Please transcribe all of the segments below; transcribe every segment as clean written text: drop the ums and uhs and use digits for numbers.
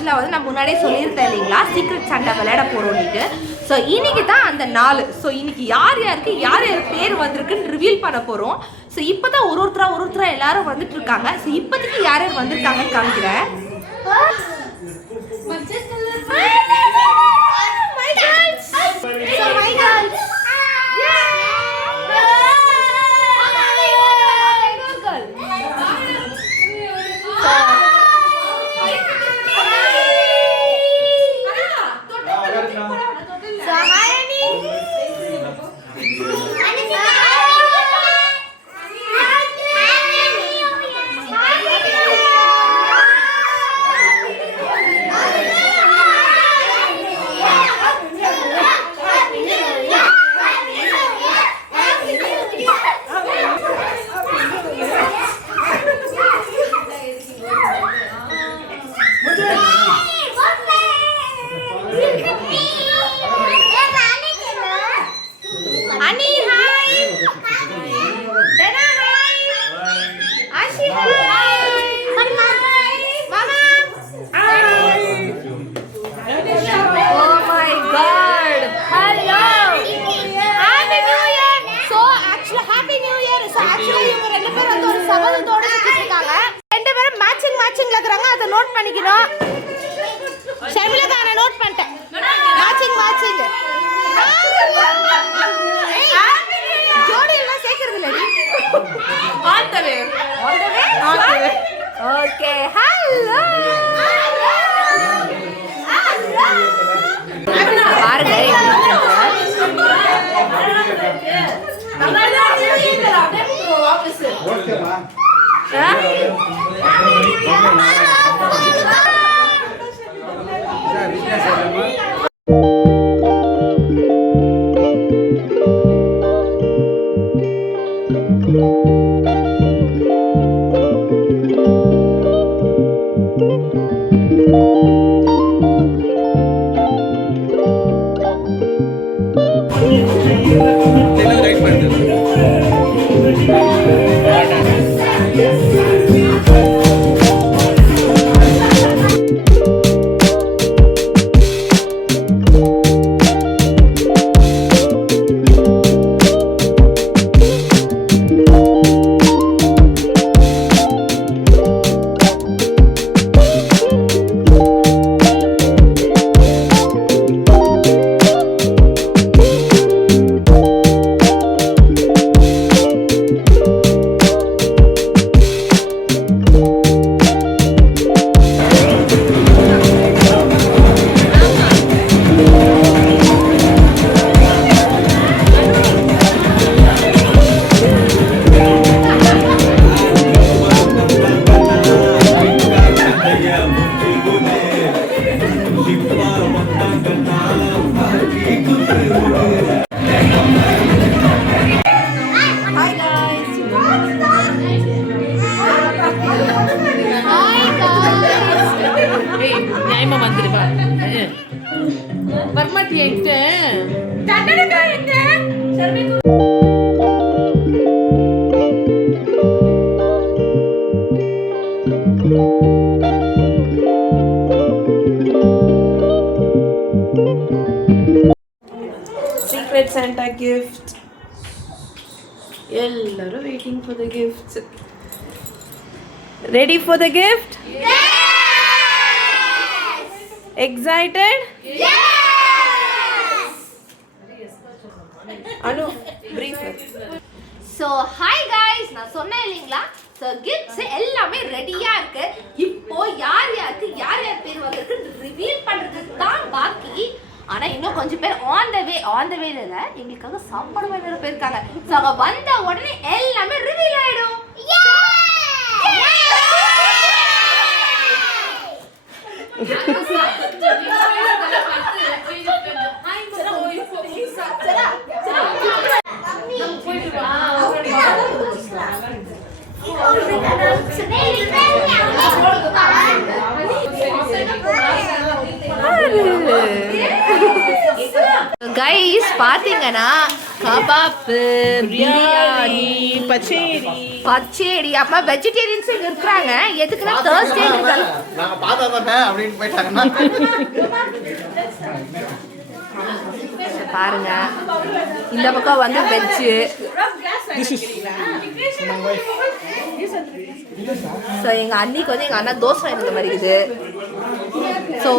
ஆக்சுவலாக வந்து நான் முன்னாடியே சொல்லியிருந்தேன் இல்லைங்களா, சீக்ரெட் சண்டை விளையாட போகிறோன்னுட்டு. ஸோ இன்னைக்கு தான் அந்த நாள். ஸோ இன்னைக்கு யார் யாருக்கு யார் யார் பேர் வந்திருக்குன்னு ரிவீல் பண்ண போகிறோம். ஸோ இப்போ தான் ஒரு ஒருத்தரா எல்லாரும் வந்துட்டு இருக்காங்க. ஸோ இப்போதைக்கு யார் யார் வந்திருக்காங்கன்னு காமிக்கிறேன். நோட் பண்ணிக்கணும். ஷர்மிலா நான் நோட் பண்ணிட்டேன். மேட்சிங் ஜோடி எல்லாம் சேர்க்கிறது இல்லடி. On the way okay. Hello பாருங்க Secret Santa gift. Ellaru waiting for the gifts. Ready for the gift? Yes! Excited? Yes! Anu, brief. So, hi guys, நான் சொன்னேன் இல்லீங்களா? So, gifts எல்லாமே ரெடியா இருக்கு. இப்போ யார் யாருக்கு யார் யார் பேர் வந்திருக்கு ரிவீல் பண்றதுக்கு தான் பாக்கி. ஆனா இன்னும் கொஞ்சம் பேர் ஆன் த வேல எங்களுக்காக சாப்பாடு வேற போயிருக்காங்க. சோ அவங்க வந்த உடனே எல்லாமே ரிவீல் ஆயிடும். கைஸ் பாத்தீங்கன்னா கபாப், பிரியாணி, பச்சேடி அம்மா வெஜிடேரியன்ஸ் இங்க இருக்காங்க. எதுக்குன்னா Thursday நாங்க பாத்து தாத்தா தானே அப்படின்னு போயிட்டாங்கன்னா பாருங்க இந்த பக்கம் வந்து வெஜ்ஜு. ஸோ எங்க அன்னிக்கு வந்து எங்க அண்ணா தோசை இந்த மாதிரி இருக்குது. So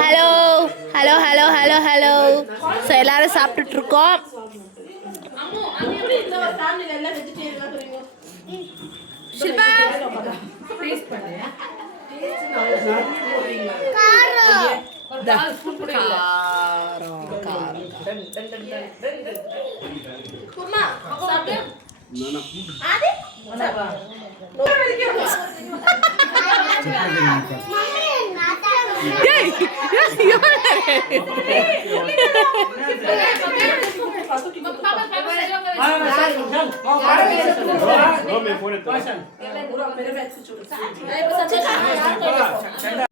hello hello hello hello hello. So எல்லாரும் சாப்பிட்டுட்டு இருக்கோம். ஷில்பா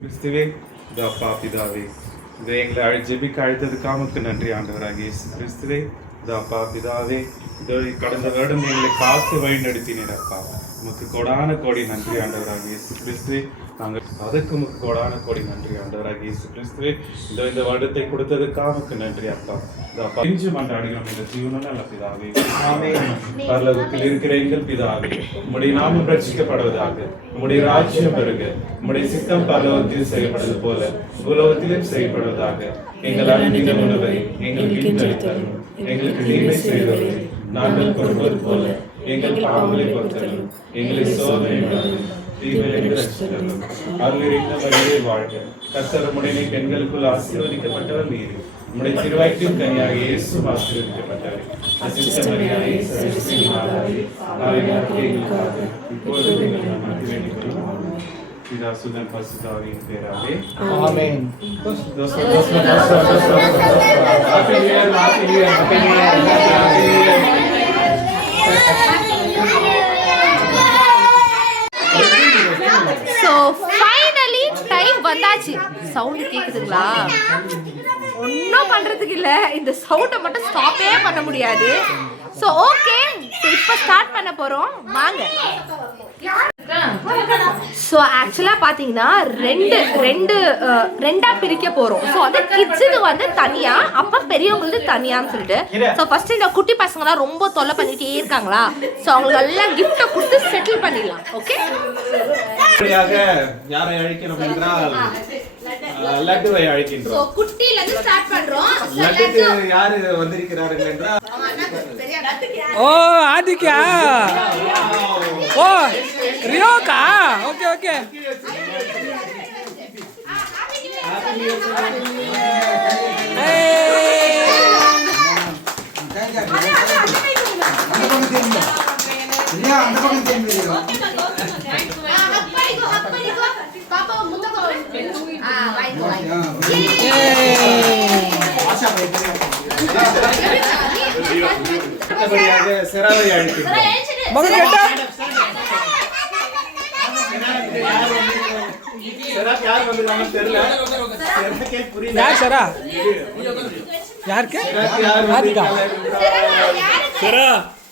கிறிஸ்துவே அப்பா பிதாவே இதை எங்களை ஜெபிக்க அழைத்ததுக்காக உமக்கு நன்றி ஆண்டவராகிய இயேசு கிறிஸ்துவே அப்பா பிதாவே கடந்த வருடம் எங்களை காத்து வழி நடத்தினீர் அப்பா உமக்கு கோடான கோடி நன்றி ஆண்டவராகிய இயேசு கிறிஸ்துவே. நாங்கள் அதுக்கு உமக்கு கோடான கோடி நன்றி ஆண்டவராகிய இயேசு கிறிஸ்துவே. இந்த வருடத்தை கொடுத்ததுக்காக நன்றி அப்பா. அப்பா இன்று மன்றாடுகிறோம் இந்த ஜீவன நல்ல பிதாவே. பரலோகத்தில் இருக்கிற எங்கள் பிதாவே, உம்முடைய நாமம் ரட்சிக்கப்படுவதாக, உம்முடைய ராஜ்யம் வருக, உம்முடைய சித்தம் பரலோகத்தில் செய்யப்படுவது போல பூலோகத்திலும் செய்யப்படுவதாக. எங்கள் அன்பின் உணவை எங்களுக்கு இன்றளித்தரும், எங்களுக்கு தீமை செய்தவர்கள் நாங்கள் கொடுப்பது போல எங்கள் பாவங்களை பொறுத்தரும், எங்களை சோதனை வழியே வாழ்க. கர்த்தர் உம்முடைய பெண்களுக்குள் ஆசீர்வதிக்கப்பட்டவர் நீர். உம்முடைய திருவயிற்றின் கனியாக இயேசு ஆசீர்வதிக்கப்பட்டவர். அசித்த மரியாதை இப்பொழுது வேண்டிக் கொள்ளும். பிதா சுதன் பரிசுத்தாவியின் பேராலே ஆமென். ஸோ ஃபைனலி டைம் வந்தாச்சு. சவுண்டு கேக்குதுங்களா? ஒன்றும் பண்றதுக்கு இல்லை, இந்த சவுண்டை மட்டும் ஸ்டாப்பே பண்ண முடியாது. ஸோ ஓகே, ஸோ இப்போ ஸ்டார்ட் பண்ண போகிறோம், வாங்க. ஸோ ஆக்சுவலாக பார்த்தீங்கன்னா ரெண்டா பிரிக்க போகிறோம். ஸோ அது கிட்ஸுக்கு வந்து தனியாக, அப்போ பெரியவங்களுக்கு தனியான்னு சொல்லிட்டு. ஸோ ஃபர்ஸ்ட் இந்த குட்டி பசங்களாம் ரொம்ப தொல்லை பண்ணிட்டே இருக்காங்களா, ஸோ அவங்களுக்கு எல்லாம் கிஃப்ட்டை கொடுத்து செட்டில் பண்ணிடலாம். ஓகே, யாரை அழைக்கிறோம் என்றால் லட்டுவை அழைக்கின்றோம். ஸோ குட்டில இருந்து ஸ்டார்ட் பண்றோம். லட்டுக்கு யாரு வந்திருக்கிறார்கள் என்றால் ஓ ஆதிக்கா, ஓ ரியோகா. Okay okay. சிறாவை அழைக்கின்றோம். யார் வந்திருக்காங்க தெரியல. யார் சரா? யாருக்கு? ஆதிகா. சரா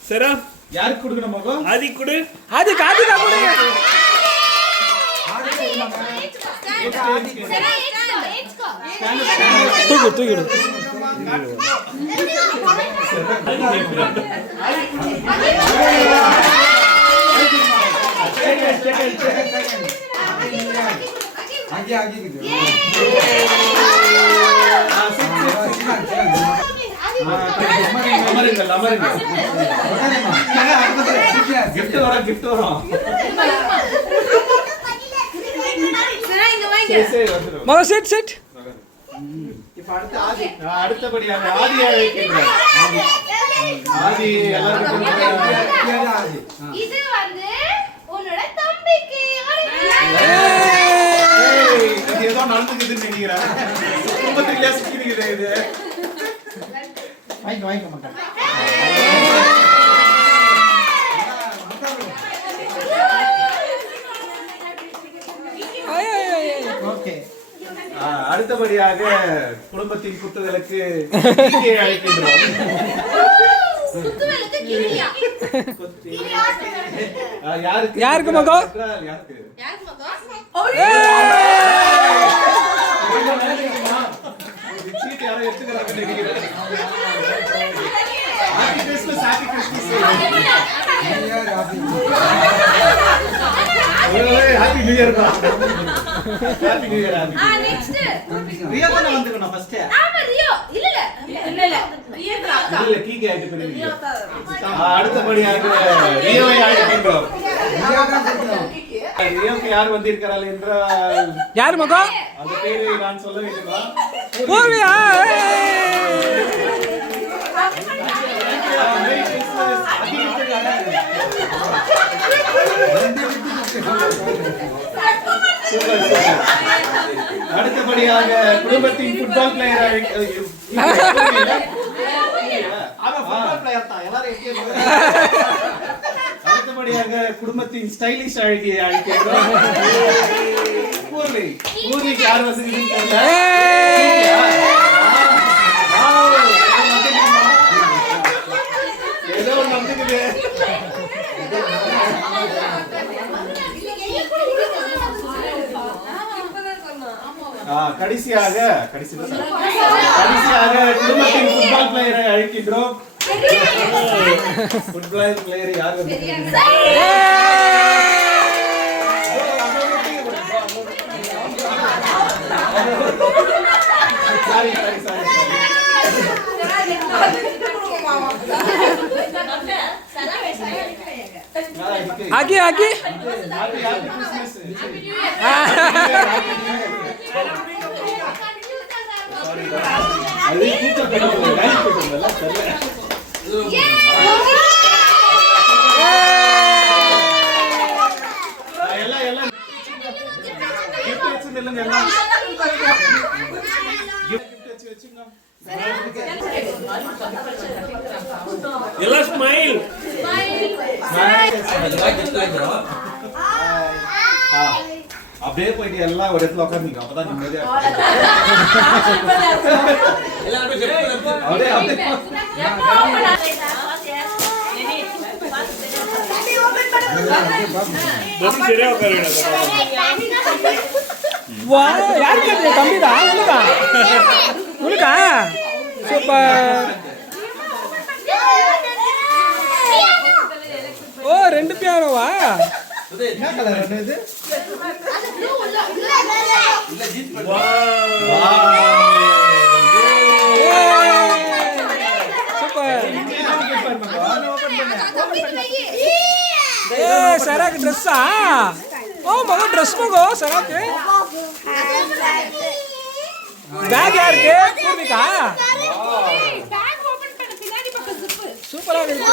சரா யாருக்கு கொடுக்கணும் மகோ? ஆதி கொடு. ஆதிகா ஆதிகா கொடு. தூக்கு தூக்கிடு. மகா செட் செட். அடுத்தபடியாக ஆதியை அழைக்கின்றார். ஆதி எல்லாரும் இது வந்து உன்னோட தம்பிக்கு இது ஏதோ நடந்துக்குதுன்னு நினைக்கிறேன். குடும்பத்துக்குள்ளே சிக்கிடுது இது. வாங்கிக்க மாட்டேன். ஓகே, அடுத்தபடியாக குடும்பத்தின் குத்துதலுக்கு அழைக்கின்றோம். குத்துவேலுக்கு கிரியா. கிரியா. யாருக்கு மகம்? யாருக்கு மகன்? சீட் யாரோ எடுத்துக்கறாங்க நினைக்கிறேன். Happy Christmas, happy Christmas. Happy new year பா. Happy new year. Next Rio தான வந்துக்கணும் ஃபர்ஸ்ட். ஆமா ரியா. இல்ல ரியா அக்கா. இல்ல கீக்கு ஆயிட்டு போறீங்க. அடுத்தபடியாக ரியோவை அழைக்கின்றோம். ரியோக்கு யார் வந்திருக்கிறாள் என்றால் யார் மகம்? அந்த பேரை நான் சொல்ல வேண்டுமா? Purviya. Merry Christmas. Super super. அடுத்தபடியாக குடும்பத்தின் ஃபுட்பால் பிளேயர் அடுத்தபடியாக குடும்பத்தின் ஸ்டைலிஷ் அழகியை அழைக்கிறோம். ஊர்லிக்கு யார் வந்திருக்கீங்க? ஏதோ ஒன்று வந்துக்குது. கடைசியாக குடும்பத்தின் ஃபுட்பால் பிளேயரை அழைக்கின்றோம். ஃபுட்பால் பிளேயர் யார் வந்திருக்கீங்க? சாரி आगे आगे ಎಲ್ಲ ಸ್ಮೈಲ್ அப்படியே போயிட்டு எல்லாம் ஒரு இடத்துல உட்காந்துங்க அப்பதான் நிம்மதியா சரியா உட்காரு வா யாருக்கு அது தம்பிடா உனக்கா உனக்கா சூப்பர் ஓ ரெண்டு பியானோவா என்ன கலர் இது சூப்பர் ஏ சராக்கு ட்ரெஸ்ஸா ஓ மகோ ட்ரெஸ் மகோ சராக்கு பேக் யாருக்கு பூர்விகா பேக் ஓபன் பண்ண பின்னாடி பக்கம் ஜிப் சூப்பரா இருக்கு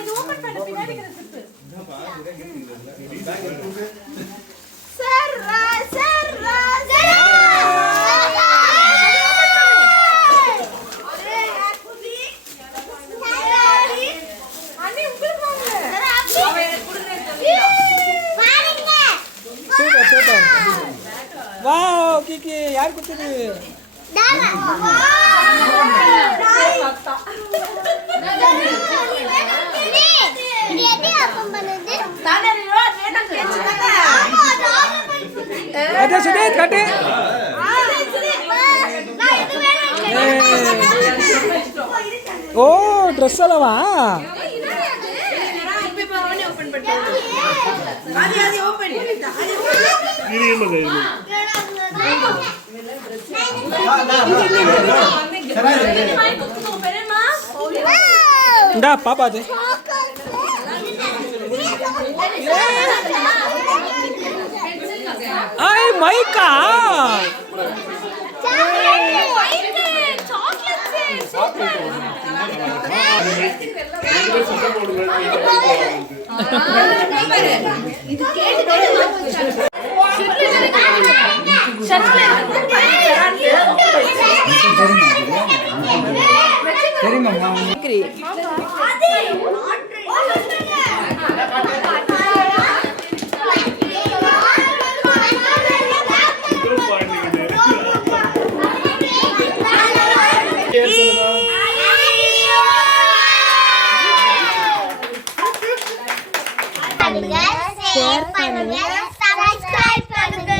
இது ஓபன் பண்ண பின்னாடி இருக்கிற ஜிப் சர்ரா சர்ரா அரே யார் புதி அண்ணி உங்களுக்கு வாங்க அவ எனக்கு குடுங்க பாருங்க சூப்பர் சூப்பர் வாவ் கிக்கி யார் குத்துது अच्छा सुदेश काटे ओ ड्रेस अलवा इंदा पापा दे आई माइका பண்ணுங்க, ஷேர் பண்ணுங்க, சப்ஸ்கிரைப் பண்ணுங்க.